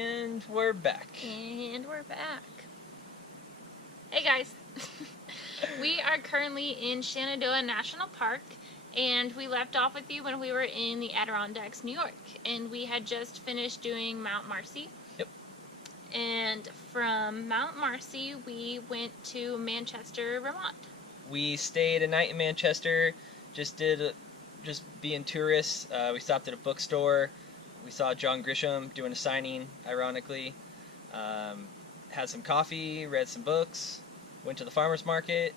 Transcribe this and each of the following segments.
And we're back. And we're back. Hey guys. We are currently in Shenandoah National Park, and we left off with you when we were in the Adirondacks, New York, and we had just finished doing Mount Marcy. Yep. And from Mount Marcy, we went to Manchester, Vermont. We stayed a night in Manchester, just being tourists. We stopped at a bookstore. We saw John Grisham doing a signing, ironically. Had some coffee, read some books, went to the farmer's market.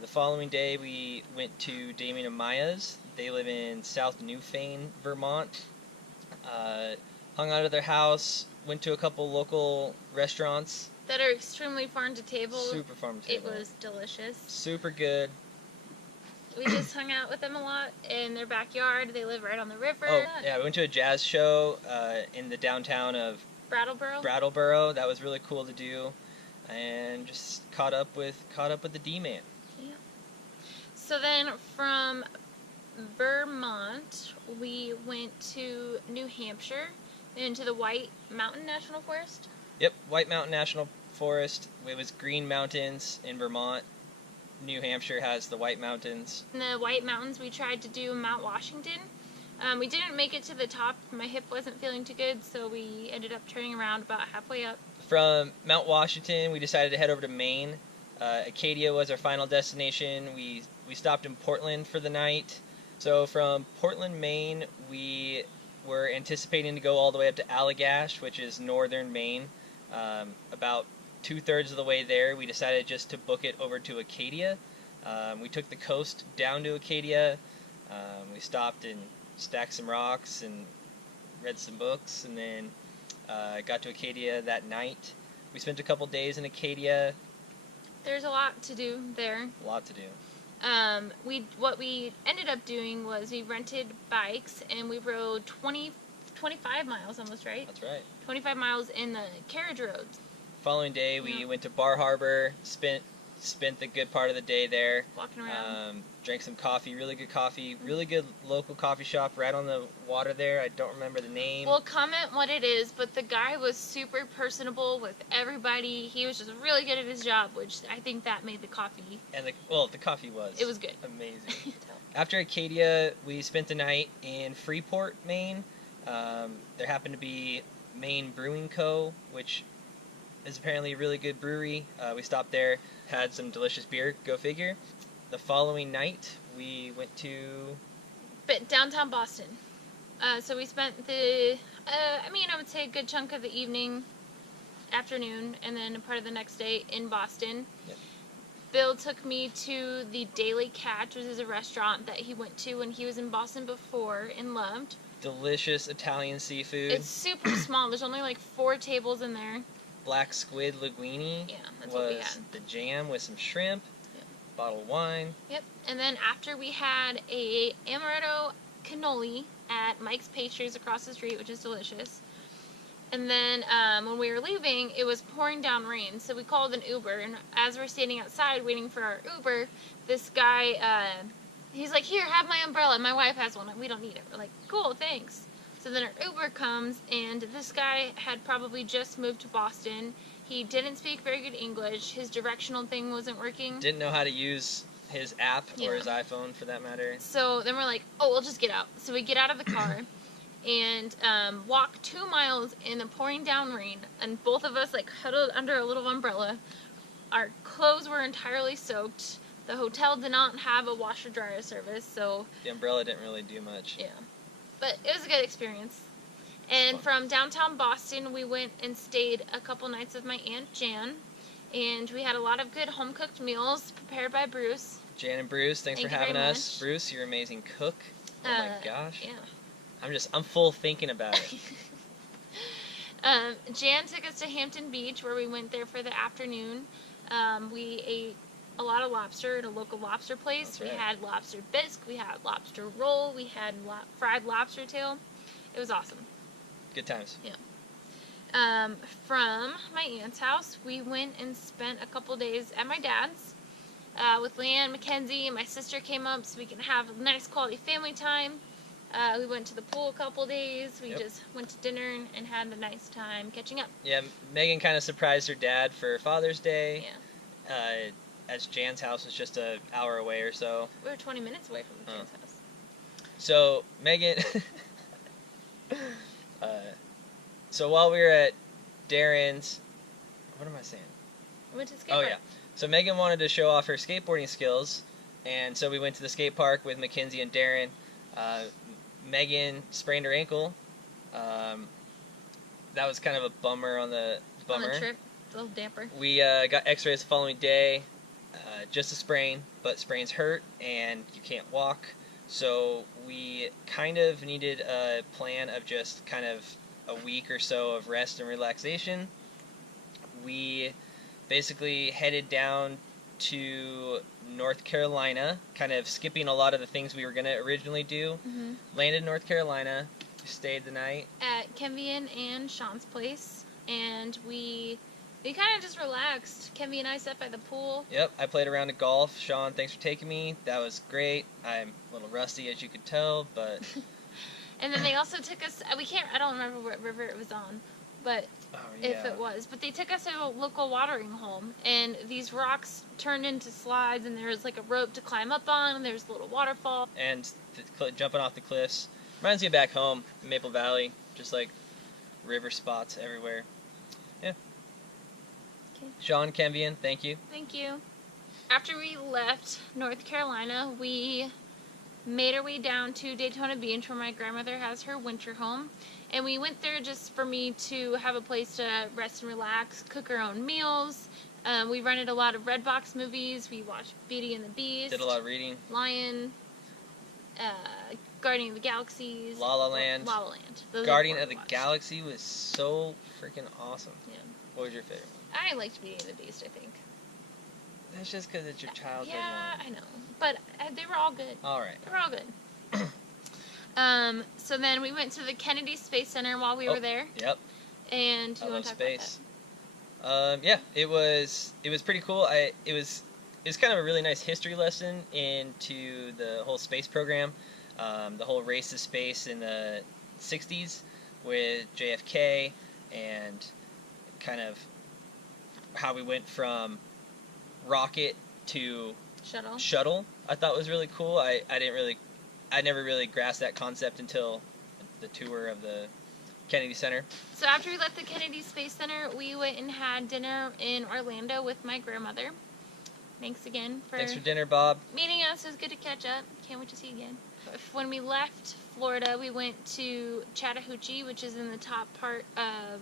The following day we went to Damien and Maya's. They live in South Newfane, Vermont. Hung out at their house, went to a couple local restaurants. That are extremely farm to table. Super farm to table. It was delicious. Super good. We just hung out with them a lot in their backyard. They live right on the river. Oh, yeah, we went to a jazz show in the downtown of Brattleboro. That was really cool to do, and just caught up with the D-Man. Yeah. So then from Vermont, we went to New Hampshire, into the White Mountain National Forest. Yep, White Mountain National Forest. It was Green Mountains in Vermont. New Hampshire has the White Mountains. In the White Mountains, we tried to do Mount Washington. We didn't make it to the top. My hip wasn't feeling too good, so we ended up turning around about halfway up. From Mount Washington, we decided to head over to Maine. Acadia was our final destination. We stopped in Portland for the night. So from Portland, Maine, we were anticipating to go all the way up to Allagash, which is northern Maine. About 2/3 of the way there, we decided just to book it over to Acadia. We took the coast down to Acadia. We stopped and stacked some rocks and read some books, and then got to Acadia that night. We spent a couple days in Acadia. There's a lot to do there. A lot to do. What we ended up doing was we rented bikes and we rode 25 miles almost, right? That's right. 25 miles in the carriage roads. Following day, we went to Bar Harbor, spent the good part of the day there. Walking around. Drank some coffee, really good coffee, really good local coffee shop right on the water there. I don't remember the name. We'll comment what it is, but the guy was super personable with everybody. He was just really good at his job, which I think that made the coffee. And the coffee was. It was good. Amazing. After Acadia, we spent the night in Freeport, Maine. There happened to be Maine Brewing Co., which is apparently a really good brewery. We stopped there, had some delicious beer, go figure. The following night, we went to downtown Boston. So we spent I would say a good chunk of the evening, afternoon, and then a part of the next day in Boston. Yep. Bill took me to the Daily Catch, which is a restaurant that he went to when he was in Boston before and loved. Delicious Italian seafood. It's super small. There's only like 4 tables in there. Black squid linguine. Yeah, that's what we had. The jam with some shrimp. Yep. Bottle of wine. Yep. And then after we had a amaretto cannoli at Mike's Pastries across the street, which is delicious. And then when we were leaving, it was pouring down rain, so we called an Uber. And as we're standing outside waiting for our Uber, this guy, he's like, "Here, have my umbrella. My wife has one. We don't need it." We're like, "Cool, thanks." So then our Uber comes, and this guy had probably just moved to Boston. He didn't speak very good English. His directional thing wasn't working. Didn't know how to use his app or his iPhone, for that matter. So then we're like, "Oh, we'll just get out." So we get out of the car and walk 2 miles in the pouring down rain, and both of us like huddled under a little umbrella. Our clothes were entirely soaked. The hotel did not have a washer-dryer service, so The umbrella didn't really do much. yeah. But it was a good experience. And from downtown Boston, we went and stayed a couple nights with my Aunt Jan. And we had a lot of good home-cooked meals prepared by Bruce. Jan and Bruce, thanks for having us. Bruce, you're an amazing cook. Oh my gosh. Yeah. I'm full thinking about it. Jan took us to Hampton Beach, where we went there for the afternoon. We ate a lot of lobster at a local lobster place. That's right. We had lobster bisque, we had lobster roll, we had fried lobster tail. It was awesome. Good times. Yeah. From my aunt's house, we went and spent a couple days at my dad's with Leanne, Mackenzie, and my sister came up so we can have a nice quality family time. We went to the pool a couple days. We Yep. just went to dinner and had a nice time catching up. Yeah, Megan kind of surprised her dad for Father's Day. Yeah. As Jan's house was just an hour away or so. We were 20 minutes away from Jan's house. So Megan, so while we were at Darren's, what am I saying? We went to the skate Oh park. yeah. So Megan wanted to show off her skateboarding skills, and so we went to the skate park with Mackenzie and Darren. Megan sprained her ankle. That was kind of a bummer on the On the trip, a little damper. We got X-rays the following day. Just a sprain, but sprains hurt, and you can't walk. So we kind of needed a plan of just kind of a week or so of rest and relaxation. We basically headed down to North Carolina, kind of skipping a lot of the things we were going to originally do. Mm-hmm. Landed in North Carolina, stayed the night. At Kenvian and Sean's place, and we kind of just relaxed. Kenvi and I sat by the pool. Yep, I played a round of golf. Sean, thanks for taking me. That was great. I'm a little rusty, as you could tell, but... And then they also took us, I don't remember what river it was on, but if it was. But they took us to a local watering hole, and these rocks turned into slides, and there was like a rope to climb up on, and there was a little waterfall. And jumping off the cliffs. Reminds me of back home in Maple Valley, just like river spots everywhere. Yeah. Okay. Sean, Kenvian, thank you. Thank you. After we left North Carolina, we made our way down to Daytona Beach, where my grandmother has her winter home. And we went there just for me to have a place to rest and relax, cook our own meals. We rented a lot of Redbox movies. We watched Beauty and the Beast. Did a lot of reading. Lion. Guardian of the Galaxies. La La Land. La La Land. Those Guardian are of the Galaxy was so freaking awesome. Yeah. What was your favorite one? I liked Beauty and the Beast, I think. That's just because it's your childhood Yeah, one. I know. But they were all good. Alright. They were all good. So then we went to the Kennedy Space Center while we were there. Yep. And I you want love to talk space. about Yeah, it was pretty cool. It was kind of a really nice history lesson into the whole space program, the whole race to space in the 60s with JFK, and kind of how we went from rocket to that? shuttle. I thought was really cool. I never really grasped that concept until the tour of the Kennedy Center. So after we left the Kennedy Space Center, we went and had dinner in Orlando with my grandmother. Thanks again for dinner, Bob. meeting us. It was good to catch up. Can't wait to see you again. When we left Florida, we went to Chattahoochee, which is in the top part of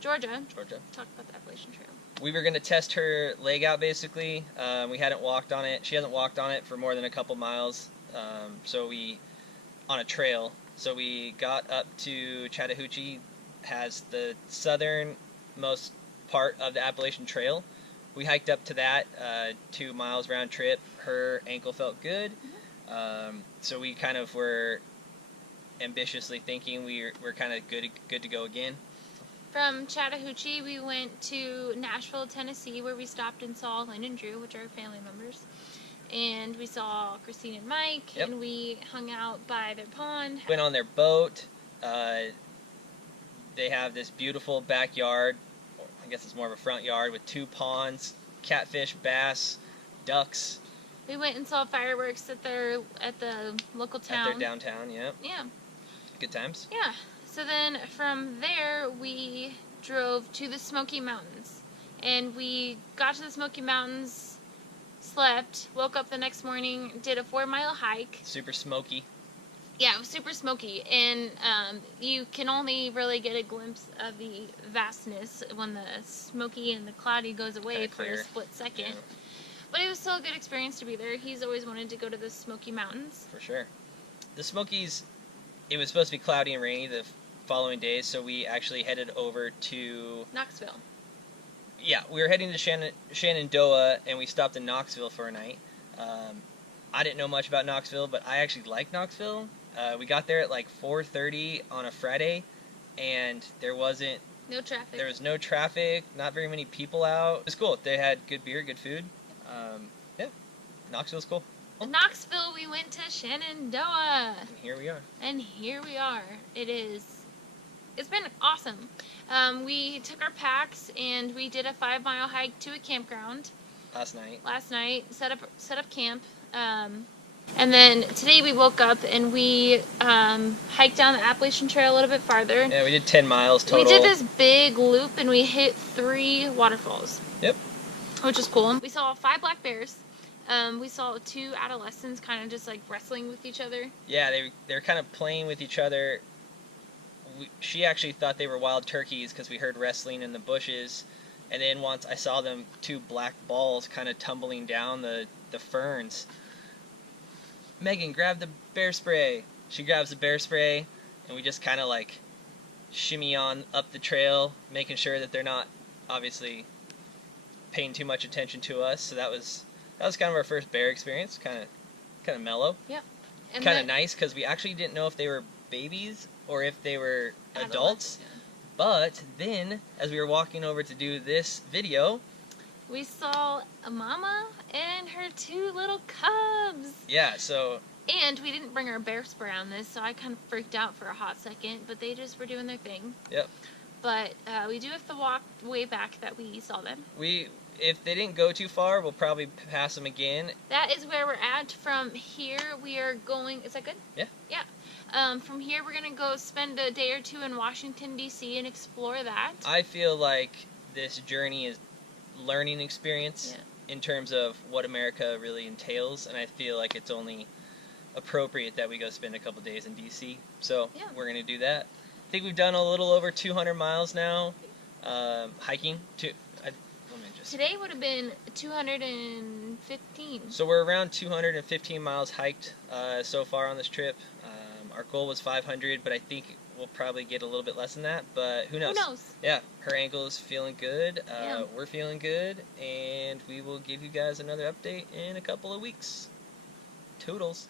Georgia. Talk about the Appalachian Trail. We were going to test her leg out, basically. We hadn't walked on it. She hasn't walked on it for more than a couple miles. On a trail. So we got up to Chattahoochee, has the southernmost part of the Appalachian Trail. We hiked up to that, 2 miles round trip. Her ankle felt good. So we kind of were ambitiously thinking we're kind of good to go again. From Chattahoochee, we went to Nashville, Tennessee, where we stopped and saw Lynn and Drew, which are family members. And we saw Christine and Mike, Yep. and we hung out by their pond. Went on their boat. They have this beautiful backyard. I guess it's more of a front yard with 2 ponds, catfish, bass, ducks. We went and saw fireworks at the local town. At their downtown, yeah. Yeah. Good times. Yeah. So then from there, we drove to the Smoky Mountains. And we got to the Smoky Mountains, slept, woke up the next morning, did a 4-mile hike. Super smoky. Yeah, it was super smoky. And you can only really get a glimpse of the vastness when the smoky and the cloudy goes away Kinda for clear. a split second. Yeah, But it was still a good experience to be there. He's always wanted to go to the Smoky Mountains. for sure. The Smokies, it was supposed to be cloudy and rainy the following days, so we actually headed over to... Knoxville. Yeah, we were heading to Shenandoah, and we stopped in Knoxville for a night. I didn't know much about Knoxville, but I actually like Knoxville. We got there at like 4:30 on a Friday, and there was No traffic. no traffic, not very many people out. It was cool. They had good beer, good food. Yeah, Knoxville's cool. Knoxville, we went to Shenandoah. And here we are. And here we are. It's been awesome. We took our packs and we did a 5-mile hike to a campground Last night. Set up camp. And then today we woke up and we hiked down the Appalachian Trail a little bit farther. Yeah, we did 10 miles total. We did this big loop and we hit 3 waterfalls. Yep. Which is cool. We saw 5 black bears. We saw 2 adolescents kind of just like wrestling with each other. Yeah, they're kind of playing with each other. She actually thought they were wild turkeys because we heard wrestling in the bushes. And then once I saw them, 2 black balls kind of tumbling down the ferns. Megan, grab the bear spray. She grabs the bear spray, and we just kind of like shimmy on up the trail, making sure that they're not obviously paying too much attention to us. So that was kind of our first bear experience. Kind of mellow. Yep. Kind of nice because we actually didn't know if they were babies or if they were adults. Yeah. But then, as we were walking over to do this video, we saw a mama and her 2 little cubs. Yeah, so... And we didn't bring our bear spray on this, so I kind of freaked out for a hot second, but they just were doing their thing. Yep. But we do have to walk way back that we saw them. If they didn't go too far, we'll probably pass them again. That is where we're at. From here, we are going... Is that good? Yeah. Yeah. From here, we're going to go spend a day or 2 in Washington, D.C. and explore that. I feel like this journey is learning experience in terms of what America really entails, and I feel like it's only appropriate that we go spend a couple days in D.C. So we're going to do that. I think we've done a little over 200 miles now hiking. Today would have been 215. So we're around 215 miles hiked so far on this trip. Our goal was 500, but I think we'll probably get a little bit less than that, but who knows? Who knows? Yeah, her ankle is feeling good. We're feeling good, and we will give you guys another update in a couple of weeks. Toodles.